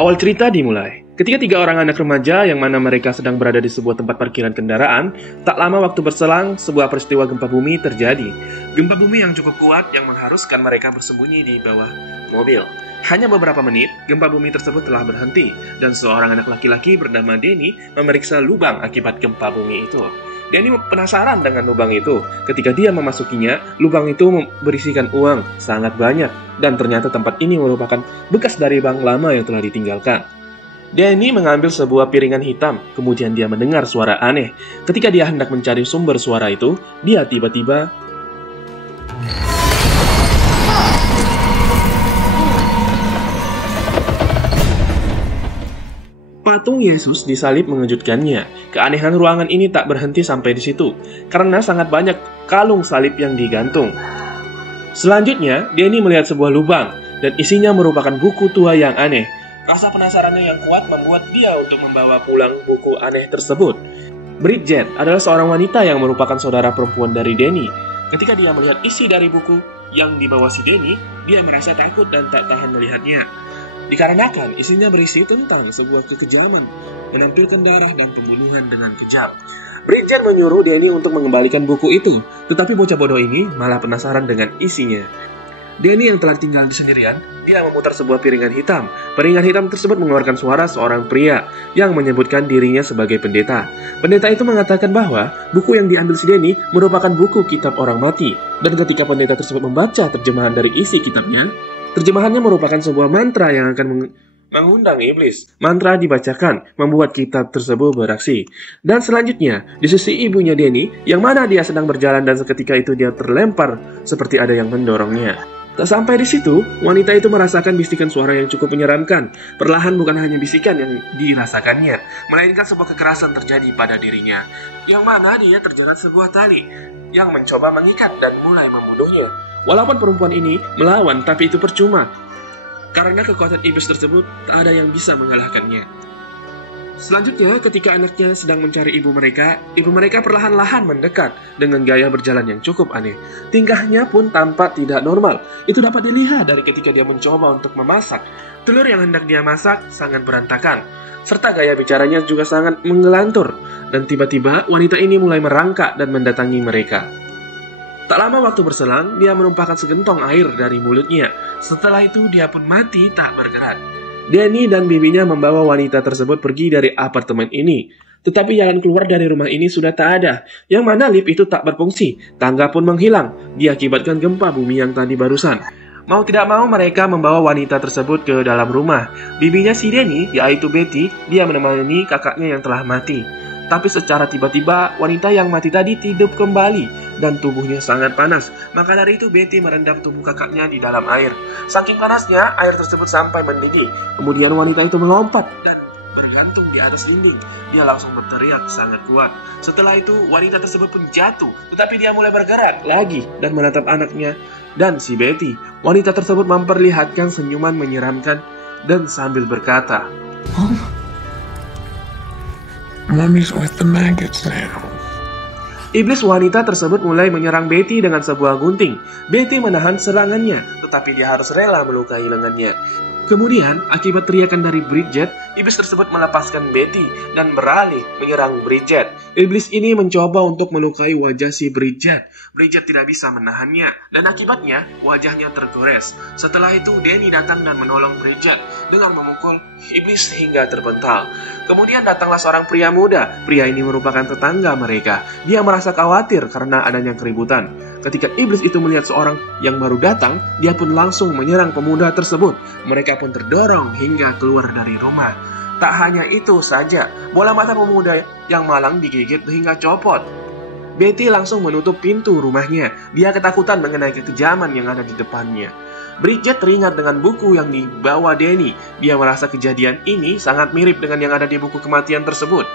Awal cerita dimulai ketika 3 orang anak remaja yang mana mereka sedang berada di sebuah tempat parkiran kendaraan. Tak lama waktu berselang, sebuah peristiwa gempa bumi terjadi. Gempa bumi yang cukup kuat yang mengharuskan mereka bersembunyi di bawah mobil. Hanya beberapa menit, gempa bumi tersebut telah berhenti, dan seorang anak laki-laki bernama Denny memeriksa lubang akibat gempa bumi itu. Denny penasaran dengan lubang itu. Ketika dia memasukinya, lubang itu berisikan uang sangat banyak, dan ternyata tempat ini merupakan bekas dari bank lama yang telah ditinggalkan. Denny mengambil sebuah piringan hitam, kemudian dia mendengar suara aneh. Ketika dia hendak mencari sumber suara itu, dia tiba-tiba patung Yesus disalib mengejutkannya. Keanehan ruangan ini tak berhenti sampai di situ, karena sangat banyak kalung salib yang digantung. Selanjutnya, Denny melihat sebuah lubang, dan isinya merupakan buku tua yang aneh. Rasa penasarannya yang kuat membuat dia untuk membawa pulang buku aneh tersebut. Bridget adalah seorang wanita yang merupakan saudara perempuan dari Denny. Ketika dia melihat isi dari buku yang dibawa si Denny, dia merasa takut dan tak tahan melihatnya. Dikarenakan isinya berisi tentang sebuah kekejaman, menampilkan darah dan pembunuhan dengan kejam. Bridget menyuruh Denny untuk mengembalikan buku itu, tetapi bocah bodoh ini malah penasaran dengan isinya. Denny yang telah tinggal di sendirian, dia memutar sebuah piringan hitam. Piringan hitam tersebut mengeluarkan suara seorang pria yang menyebutkan dirinya sebagai pendeta. Pendeta itu mengatakan bahwa buku yang diambil si Denny merupakan buku kitab orang mati. Dan ketika pendeta tersebut membaca terjemahan dari isi kitabnya, terjemahannya merupakan sebuah mantra yang akan mengundang iblis. Mantra dibacakan, membuat kitab tersebut beraksi. Dan selanjutnya, di sisi ibunya Denny, yang mana dia sedang berjalan dan seketika itu dia terlempar seperti ada yang mendorongnya. Tak sampai di situ, wanita itu merasakan bisikan suara yang cukup menyeramkan. Perlahan bukan hanya bisikan yang dirasakannya, melainkan sebuah kekerasan terjadi pada dirinya, yang mana dia terjerat sebuah tali yang mencoba mengikat dan mulai membunuhnya. Walaupun perempuan ini melawan, tapi itu percuma, karena kekuatan iblis tersebut tak ada yang bisa mengalahkannya. Selanjutnya, ketika anaknya sedang mencari ibu mereka perlahan-lahan mendekat dengan gaya berjalan yang cukup aneh. Tingkahnya pun tampak tidak normal. Itu dapat dilihat dari ketika dia mencoba untuk memasak. Telur yang hendak dia masak sangat berantakan, serta gaya bicaranya juga sangat menggelantur. Dan tiba-tiba wanita ini mulai merangkak dan mendatangi mereka. Tak lama waktu berselang, dia menumpahkan segentong air dari mulutnya. Setelah itu dia pun mati tak bergerak. Denny dan bibinya membawa wanita tersebut pergi dari apartemen ini. Tetapi jalan keluar dari rumah ini sudah tak ada, yang mana lift itu tak berfungsi. Tangga pun menghilang, diakibatkan gempa bumi yang tadi barusan. Mau tidak mau mereka membawa wanita tersebut ke dalam rumah. Bibinya si Denny, yaitu Betty, dia menemani kakaknya yang telah mati. Tapi secara tiba-tiba, wanita yang mati tadi hidup kembali dan tubuhnya sangat panas. Maka dari itu Betty merendam tubuh kakaknya di dalam air. Saking panasnya, air tersebut sampai mendidih. Kemudian wanita itu melompat dan bergantung di atas dinding. Dia langsung berteriak sangat kuat. Setelah itu, wanita tersebut pun jatuh. Tetapi dia mulai bergerak lagi dan menatap anaknya dan si Betty. Wanita tersebut memperlihatkan senyuman menyeramkan dan sambil berkata, Mommy's with the maggots now. Iblis wanita tersebut mulai menyerang Betty dengan sebuah gunting. Betty menahan serangannya, tetapi dia harus rela melukai lengannya. Kemudian, akibat teriakan dari Bridget, iblis tersebut melepaskan Betty dan beralih menyerang Bridget. Iblis ini mencoba untuk melukai wajah si Bridget. Bridget tidak bisa menahannya, dan akibatnya wajahnya tergores. Setelah itu, Denny datang dan menolong Bridget dengan memukul iblis hingga terpental. Kemudian datanglah seorang pria muda. Pria ini merupakan tetangga mereka. Dia merasa khawatir karena adanya keributan. Ketika iblis itu melihat seorang yang baru datang, dia pun langsung menyerang pemuda tersebut. Mereka pun terdorong hingga keluar dari rumah. Tak hanya itu saja, bola mata pemuda yang malang digigit hingga copot. Betty langsung menutup pintu rumahnya. Dia ketakutan mengenai kekejaman yang ada di depannya. Bridget teringat dengan buku yang dibawa Denny. Dia merasa kejadian ini sangat mirip dengan yang ada di buku kematian tersebut.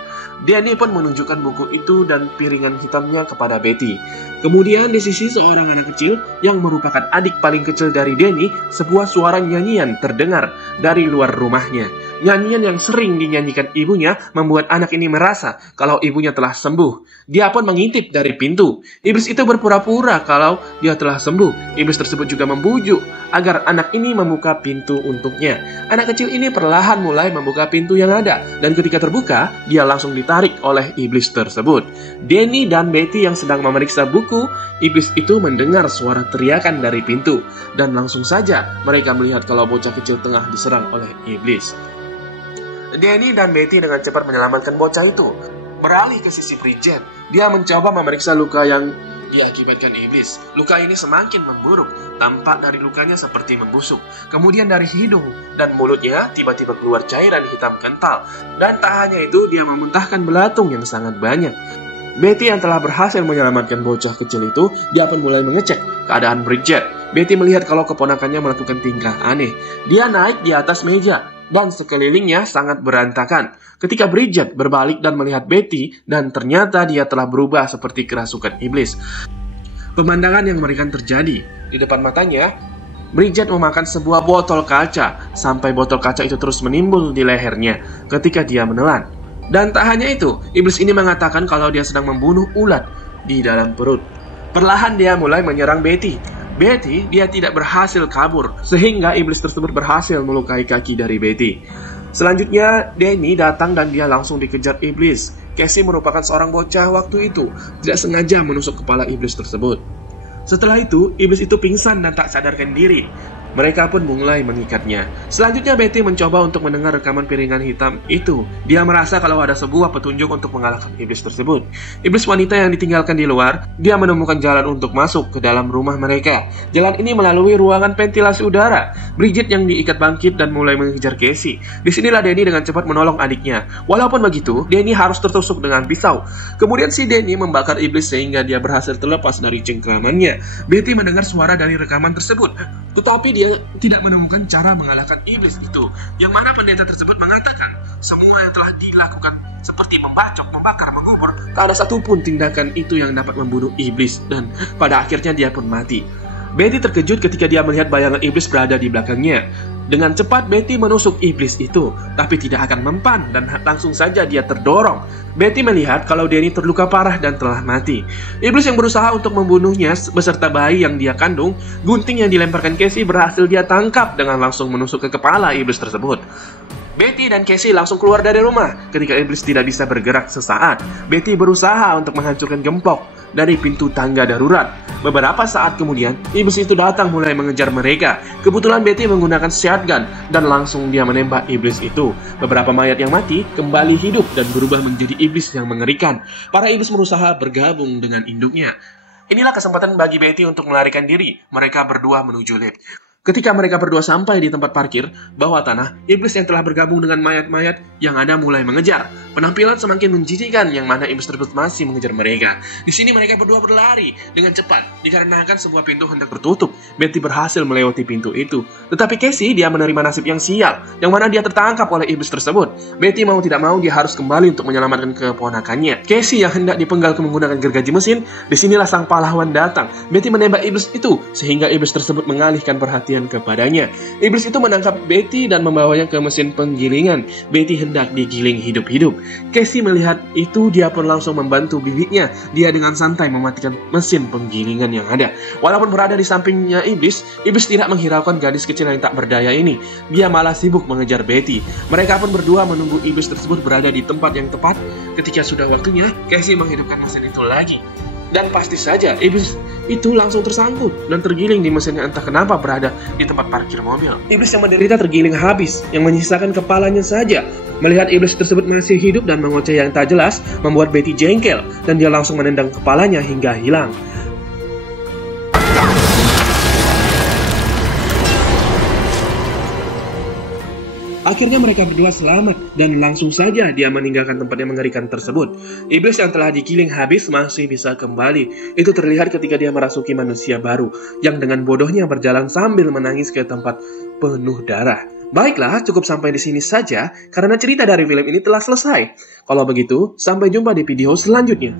Denny pun menunjukkan buku itu dan piringan hitamnya kepada Betty. Kemudian di sisi seorang anak kecil yang merupakan adik paling kecil dari Denny, sebuah suara nyanyian terdengar dari luar rumahnya. Nyanyian yang sering dinyanyikan ibunya membuat anak ini merasa kalau ibunya telah sembuh. Dia pun mengintip dari pintu. Iblis itu berpura-pura kalau dia telah sembuh. Iblis tersebut juga membujuk agar anak ini membuka pintu untuknya. Anak kecil ini perlahan mulai membuka pintu yang ada, dan ketika terbuka, dia langsung ditarik oleh iblis tersebut. Danny dan Betty yang sedang memeriksa buku iblis itu mendengar suara teriakan dari pintu, dan langsung saja mereka melihat kalau bocah kecil tengah diserang oleh iblis. Danny dan Betty dengan cepat menyelamatkan bocah itu. Beralih ke sisi Bridget, dia mencoba memeriksa luka yang diakibatkan iblis. Luka ini semakin memburuk, tampak dari lukanya seperti membusuk. Kemudian dari hidung dan mulutnya tiba-tiba keluar cairan hitam kental. Dan tak hanya itu, dia memuntahkan belatung yang sangat banyak. Betty yang telah berhasil menyelamatkan bocah kecil itu, dia pun mulai mengecek keadaan Bridget. Betty melihat kalau keponakannya melakukan tingkah aneh. Dia naik di atas meja, dan sekelilingnya sangat berantakan. Ketika Bridget berbalik dan melihat Betty, dan ternyata dia telah berubah seperti kerasukan iblis. Pemandangan yang mengerikan terjadi. Di depan matanya, Bridget memakan sebuah botol kaca, sampai botol kaca itu terus menimbul di lehernya ketika dia menelan. Dan tak hanya itu, iblis ini mengatakan kalau dia sedang membunuh ulat di dalam perut. Perlahan dia mulai menyerang Betty. Dia tidak berhasil kabur, sehingga iblis tersebut berhasil melukai kaki dari Betty. Selanjutnya, Danny datang dan dia langsung dikejar iblis. Casey merupakan seorang bocah waktu itu, tidak sengaja menusuk kepala iblis tersebut. Setelah itu, iblis itu pingsan dan tak sadarkan diri. Mereka pun mulai mengikatnya. Selanjutnya Betty mencoba untuk mendengar rekaman piringan hitam itu. Dia merasa kalau ada sebuah petunjuk untuk mengalahkan iblis tersebut. Iblis wanita yang ditinggalkan di luar, dia menemukan jalan untuk masuk ke dalam rumah mereka. Jalan ini melalui ruangan ventilasi udara. Bridget yang diikat bangkit dan mulai mengejar Casey. Disinilah Danny dengan cepat menolong adiknya. Walaupun begitu, Danny harus tertusuk dengan pisau. Kemudian si Danny membakar iblis sehingga dia berhasil terlepas dari cengkramannya. Betty mendengar suara dari rekaman tersebut, tetapi dia tidak menemukan cara mengalahkan iblis itu, yang mana pendeta tersebut mengatakan semua yang telah dilakukan seperti membacok, membakar, mengubur, tak ada satupun tindakan itu yang dapat membunuh iblis, dan pada akhirnya dia pun mati. Betty terkejut ketika dia melihat bayangan iblis berada di belakangnya. Dengan cepat Betty menusuk iblis itu, tapi tidak akan mempan dan langsung saja dia terdorong. Betty melihat kalau Danny terluka parah dan telah mati. Iblis yang berusaha untuk membunuhnya beserta bayi yang dia kandung, gunting yang dilemparkan Casey berhasil dia tangkap dengan langsung menusuk ke kepala iblis tersebut. Betty dan Casey langsung keluar dari rumah ketika iblis tidak bisa bergerak sesaat. Betty berusaha untuk menghancurkan gembok dari pintu tangga darurat. Beberapa saat kemudian, iblis itu datang mulai mengejar mereka. Kebetulan Betty menggunakan shotgun dan langsung dia menembak iblis itu. Beberapa mayat yang mati kembali hidup dan berubah menjadi iblis yang mengerikan. Para iblis berusaha bergabung dengan induknya. Inilah kesempatan bagi Betty untuk melarikan diri. Mereka berdua menuju lift. Ketika mereka berdua sampai di tempat parkir bawah tanah, iblis yang telah bergabung dengan mayat-mayat yang ada mulai mengejar. Penampilan semakin menjijikkan yang mana iblis tersebut masih mengejar mereka. Di sini mereka berdua berlari dengan cepat dikarenakan sebuah pintu hendak tertutup. Betty berhasil melewati pintu itu, tetapi Casey dia menerima nasib yang sial, yang mana dia tertangkap oleh iblis tersebut. Betty mau tidak mau dia harus kembali untuk menyelamatkan keponakannya. Casey yang hendak dipenggal menggunakan gergaji mesin, disinilah sang pahlawan datang. Betty menembak iblis itu sehingga iblis tersebut mengalihkan perhatian kepadanya. Iblis itu menangkap Betty dan membawanya ke mesin penggilingan. Betty hendak digiling hidup-hidup. Casey melihat itu, dia pun langsung membantu bibinya. Dia dengan santai mematikan mesin penggilingan yang ada. Walaupun berada di sampingnya iblis tidak menghiraukan gadis kecil yang tak berdaya ini. Dia malah sibuk mengejar Betty. Mereka pun berdua menunggu iblis tersebut berada di tempat yang tepat. Ketika sudah waktunya, Casey menghidupkan mesin itu lagi. Dan pasti saja, iblis itu langsung tersangkut dan tergiling di mesin yang entah kenapa berada di tempat parkir mobil. Iblis yang menderita tergiling habis, yang menyisakan kepalanya saja. Melihat iblis tersebut masih hidup dan mengoceh yang tak jelas, membuat Betty jengkel, dan dia langsung menendang kepalanya hingga hilang. Akhirnya mereka berdua selamat dan langsung saja dia meninggalkan tempat yang mengerikan tersebut. Iblis yang telah digiling habis masih bisa kembali. Itu terlihat ketika dia merasuki manusia baru yang dengan bodohnya berjalan sambil menangis ke tempat penuh darah. Baiklah, cukup sampai di sini saja karena cerita dari film ini telah selesai. Kalau begitu, sampai jumpa di video selanjutnya.